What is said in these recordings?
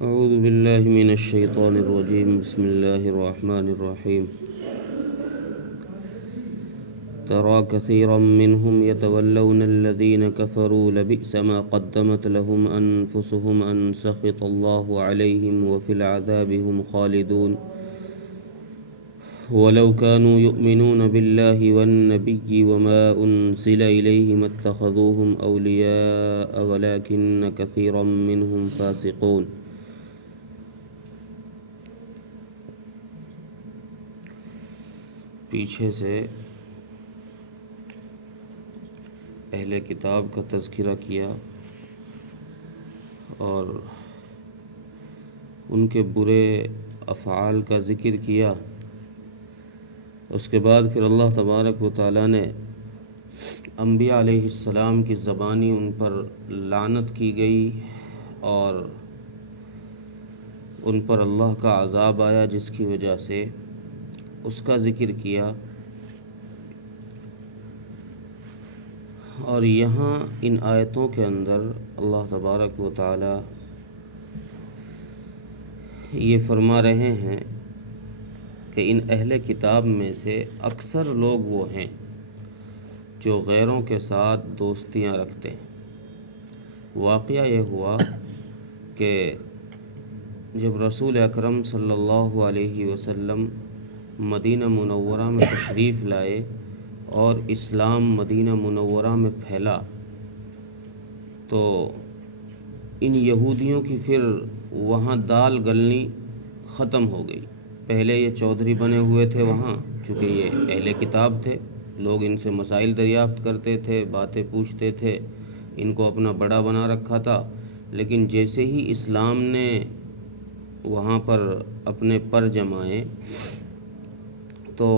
أعوذ بالله من الشيطان الرجيم. بسم الله الرحمن الرحيم. ترى كثيرا منهم يتولون الذين كفروا لبئس ما قدمت لهم أنفسهم أن سخط الله عليهم وفي العذاب هم خالدون ولو كانوا يؤمنون بالله والنبي وما أنزل إليه ما اتخذوهم أولياء ولكن كثيرا منهم فاسقون. پیچھے سے اہل کتاب کا تذکرہ کیا اور ان کے برے افعال کا ذکر کیا. اس کے بعد پھر اللہ تبارک و تعالیٰ نے انبیاء علیہ السلام کی زبانی ان پر لعنت کی گئی اور ان پر اللہ کا عذاب آیا جس کی وجہ سے اس کا ذکر کیا. اور یہاں ان آیتوں کے اندر اللہ تبارک و تعالی یہ فرما رہے ہیں کہ ان اہل کتاب میں سے اکثر لوگ وہ ہیں جو غیروں کے ساتھ دوستیاں رکھتے ہیں. واقعہ یہ ہوا کہ جب رسول اکرم صلی اللہ علیہ وسلم مدینہ منورہ میں تشریف لائے اور اسلام مدینہ منورہ میں پھیلا تو ان یہودیوں کی پھر وہاں دال گلنی ختم ہو گئی. پہلے یہ چودھری بنے ہوئے تھے وہاں، چونکہ یہ اہل کتاب تھے، لوگ ان سے مسائل دریافت کرتے تھے، باتیں پوچھتے تھے، ان کو اپنا بڑا بنا رکھا تھا. لیکن جیسے ہی اسلام نے وہاں پر اپنے پر جمائے تو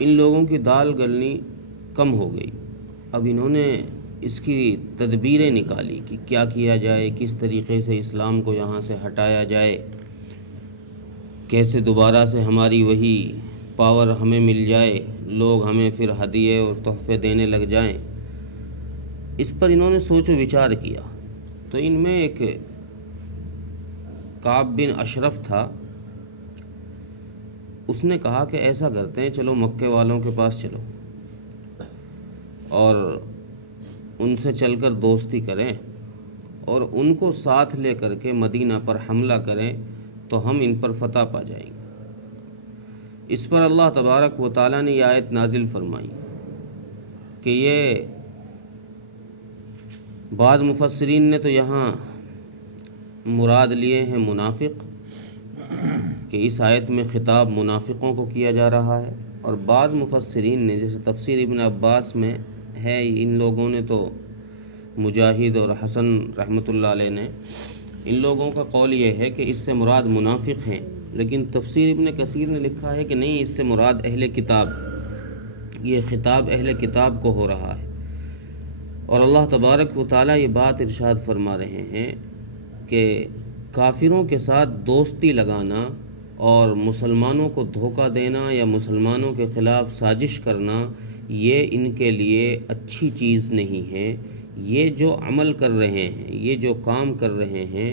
ان لوگوں کی دال گلنی کم ہو گئی. اب انہوں نے اس کی تدبیریں نکالی کہ کیا کیا جائے، کس طریقے سے اسلام کو یہاں سے ہٹایا جائے، کیسے دوبارہ سے ہماری وہی پاور ہمیں مل جائے، لوگ ہمیں پھر ہدیے اور تحفے دینے لگ جائیں. اس پر انہوں نے سوچ و وچار کیا. تو ان میں ایک کعب بن اشرف تھا. اس نے کہا کہ ایسا کرتے ہیں، چلو مکے والوں کے پاس چلو اور ان سے چل کر دوستی کریں اور ان کو ساتھ لے کر کے مدینہ پر حملہ کریں تو ہم ان پر فتح پا جائیں گے. اس پر اللہ تبارک و تعالیٰ نے یہ آیت نازل فرمائی کہ یہ بعض مفسرین نے تو یہاں مراد لیے ہیں منافق، کہ اس آیت میں خطاب منافقوں کو کیا جا رہا ہے. اور بعض مفسرین نے، جیسے تفسیر ابن عباس میں ہے، ان لوگوں نے تو مجاہد اور حسن رحمۃ اللہ علیہ نے، ان لوگوں کا قول یہ ہے کہ اس سے مراد منافق ہیں. لیکن تفسیر ابن کثیر نے لکھا ہے کہ نہیں، اس سے مراد اہل کتاب، یہ خطاب اہل کتاب کو ہو رہا ہے. اور اللہ تبارک و تعالیٰ یہ بات ارشاد فرما رہے ہیں کہ کافروں کے ساتھ دوستی لگانا اور مسلمانوں کو دھوکہ دینا یا مسلمانوں کے خلاف سازش کرنا یہ ان کے لیے اچھی چیز نہیں ہے. یہ جو عمل کر رہے ہیں، یہ جو کام کر رہے ہیں،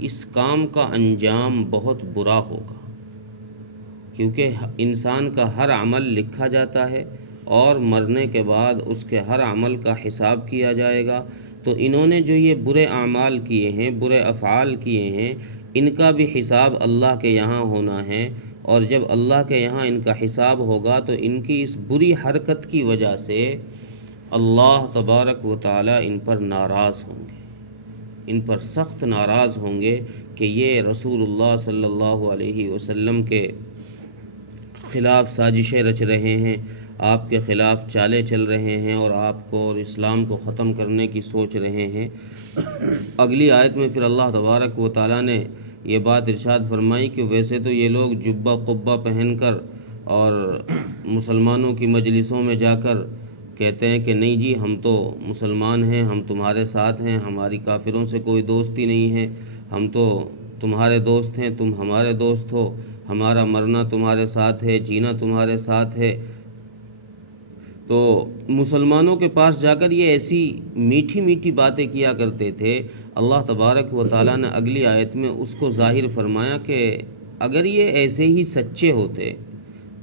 اس کام کا انجام بہت برا ہوگا، کیونکہ انسان کا ہر عمل لکھا جاتا ہے اور مرنے کے بعد اس کے ہر عمل کا حساب کیا جائے گا. تو انہوں نے جو یہ برے اعمال کیے ہیں، برے افعال کیے ہیں، ان کا بھی حساب اللہ کے یہاں ہونا ہے. اور جب اللہ کے یہاں ان کا حساب ہوگا تو ان کی اس بری حرکت کی وجہ سے اللہ تبارک و تعالی ان پر ناراض ہوں گے، ان پر سخت ناراض ہوں گے کہ یہ رسول اللہ صلی اللہ علیہ وسلم کے خلاف سازشیں رچ رہے ہیں، آپ کے خلاف چالیں چل رہے ہیں اور آپ کو اور اسلام کو ختم کرنے کی سوچ رہے ہیں. اگلی آیت میں پھر اللہ تبارک و تعالیٰ نے یہ بات ارشاد فرمائی کہ ویسے تو یہ لوگ جبہ قبہ پہن کر اور مسلمانوں کی مجلسوں میں جا کر کہتے ہیں کہ نہیں جی ہم تو مسلمان ہیں، ہم تمہارے ساتھ ہیں، ہماری کافروں سے کوئی دوستی نہیں ہے، ہم تو تمہارے دوست ہیں، تم ہمارے دوست ہو، ہمارا مرنا تمہارے ساتھ ہے، جینا تمہارے ساتھ ہے. تو مسلمانوں کے پاس جا کر یہ ایسی میٹھی میٹھی باتیں کیا کرتے تھے۔ اللہ تبارک و تعالیٰ نے اگلی آیت میں اس کو ظاہر فرمایا کہ اگر یہ ایسے ہی سچے ہوتے،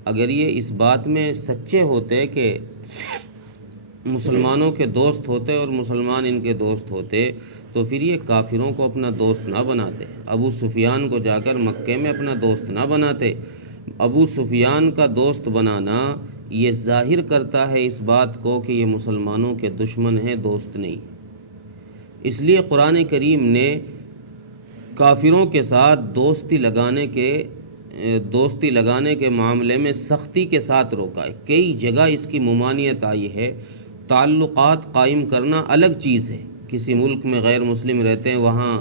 اگر یہ اس بات میں سچے ہوتے کہ مسلمانوں کے دوست ہوتے اور مسلمان ان کے دوست ہوتے، تو پھر یہ کافروں کو اپنا دوست نہ بناتے، ابو سفیان کو جا کر مکے میں اپنا دوست نہ بناتے۔ ابو سفیان کا دوست بنانا یہ ظاہر کرتا ہے اس بات کو کہ یہ مسلمانوں کے دشمن ہیں، دوست نہیں۔ اس لیے قرآن کریم نے کافروں کے ساتھ دوستی لگانے کے معاملے میں سختی کے ساتھ روکا ہے۔ کئی جگہ اس کی ممانعت آئی ہے۔ تعلقات قائم کرنا الگ چیز ہے، کسی ملک میں غیر مسلم رہتے ہیں، وہاں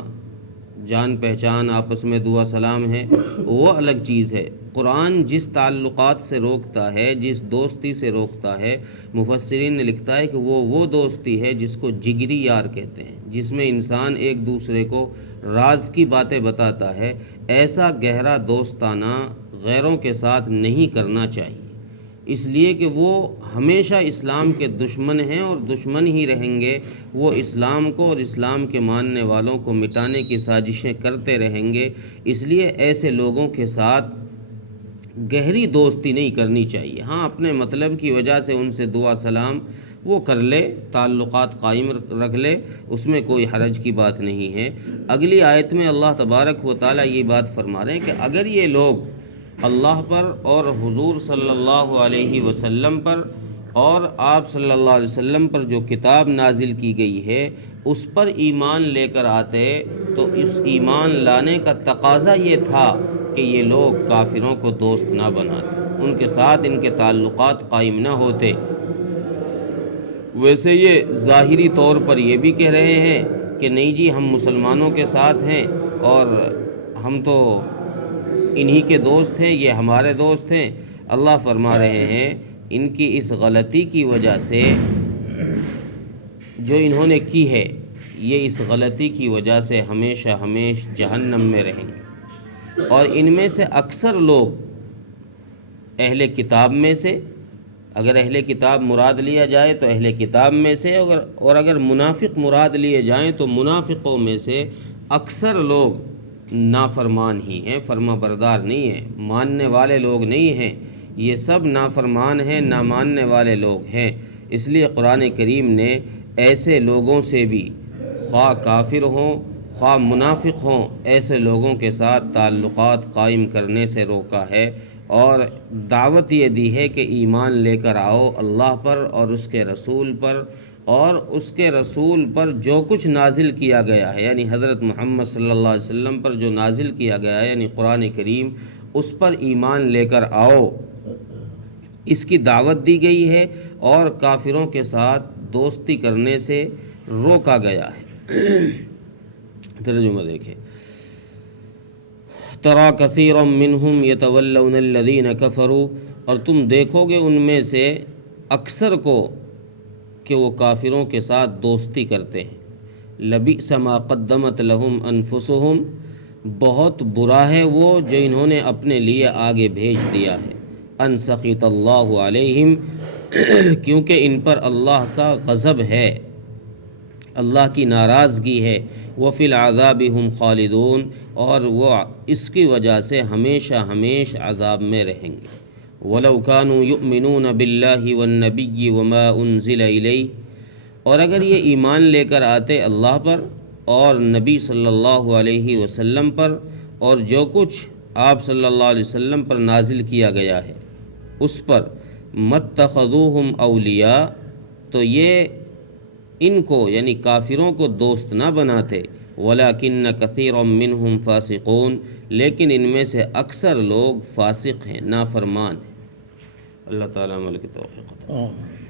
جان پہچان آپس میں دعا سلام ہے، وہ الگ چیز ہے۔ قرآن جس تعلقات سے روکتا ہے، جس دوستی سے روکتا ہے، مفسرین نے لکھتا ہے کہ وہ دوستی ہے جس کو جگری یار کہتے ہیں، جس میں انسان ایک دوسرے کو راز کی باتیں بتاتا ہے۔ ایسا گہرا دوستانہ غیروں کے ساتھ نہیں کرنا چاہیے، اس لیے کہ وہ ہمیشہ اسلام کے دشمن ہیں اور دشمن ہی رہیں گے۔ وہ اسلام کو اور اسلام کے ماننے والوں کو مٹانے کی سازشیں کرتے رہیں گے۔ اس لیے ایسے لوگوں کے ساتھ گہری دوستی نہیں کرنی چاہیے۔ ہاں، اپنے مطلب کی وجہ سے ان سے دعا سلام وہ کر لے، تعلقات قائم رکھ لے، اس میں کوئی حرج کی بات نہیں ہے۔ اگلی آیت میں اللہ تبارک و تعالیٰ یہ بات فرما رہے ہیں کہ اگر یہ لوگ اللہ پر اور حضور صلی اللہ علیہ وسلم پر اور آپ صلی اللہ علیہ وسلم پر جو کتاب نازل کی گئی ہے اس پر ایمان لے کر آتے، تو اس ایمان لانے کا تقاضا یہ تھا کہ یہ لوگ کافروں کو دوست نہ بناتے، ان کے ساتھ ان کے تعلقات قائم نہ ہوتے۔ ویسے یہ ظاہری طور پر یہ بھی کہہ رہے ہیں کہ نہیں جی ہم مسلمانوں کے ساتھ ہیں اور ہم تو انہی کے دوست ہیں، یہ ہمارے دوست ہیں۔ اللہ فرما رہے ہیں ان کی اس غلطی کی وجہ سے جو انہوں نے کی ہے، یہ اس غلطی کی وجہ سے ہمیشہ جہنم میں رہیں گے۔ اور ان میں سے اکثر لوگ اہل کتاب میں سے، اگر اہل کتاب مراد لیا جائے تو اہل کتاب میں سے، اور اگر منافق مراد لیے جائیں تو منافقوں میں سے اکثر لوگ نافرمان ہی ہیں، فرما بردار نہیں ہیں، ماننے والے لوگ نہیں ہیں۔ یہ سب نافرمان ہیں، نہ ماننے والے لوگ ہیں۔ اس لیے قرآن کریم نے ایسے لوگوں سے بھی، خواہ کافر ہوں خواہ منافق ہوں، ایسے لوگوں کے ساتھ تعلقات قائم کرنے سے روکا ہے، اور دعوت یہ دی ہے کہ ایمان لے کر آؤ اللہ پر اور اس کے رسول پر، اور اس کے رسول پر جو کچھ نازل کیا گیا ہے، یعنی حضرت محمد صلی اللہ علیہ وسلم پر جو نازل کیا گیا ہے یعنی قرآن کریم، اس پر ایمان لے کر آؤ، اس کی دعوت دی گئی ہے، اور کافروں کے ساتھ دوستی کرنے سے روکا گیا ہے۔ ترجمہ دیکھیں، ترا کثیرا منہم یتولون الذین کفروا، اور تم دیکھو گے ان میں سے اکثر کو کہ وہ کافروں کے ساتھ دوستی کرتے ہیں۔ لبئس ما قدمت لہم انفسہم، بہت برا ہے وہ جو انہوں نے اپنے لیے آگے بھیج دیا ہے۔ ان سخط اللہ علیہم، کیونکہ ان پر اللہ کا غضب ہے، اللہ کی ناراضگی ہے۔ وفی العذاب ہم خالدون، اور وہ اس کی وجہ سے ہمیشہ عذاب میں رہیں گے۔ وَلَوْ كَانُوا يُؤْمِنُونَ بِاللَّهِ وَالنَّبِيِّ وَمَا أُنزِلَ إِلَيْهِ، اور اگر یہ ایمان لے کر آتے اللہ پر اور نبی صلی اللہ علیہ وسلم پر اور جو کچھ آپ صلی اللہ علیہ وسلم پر نازل کیا گیا ہے اس پر، مَتَّخَذُوهُمْ أَوْلِيَاءَ، تو یہ ان کو یعنی کافروں کو دوست نہ بناتے۔ وَلَكِنَّ كَثِيرًا مِّنْهُمْ فَاسِقُونَ، لیکن ان میں سے اکثر لوگ فاسق ہیں، نافرمان ہیں۔ اللہ تعالیٰ عمل کی توفیق عطا فرمائے۔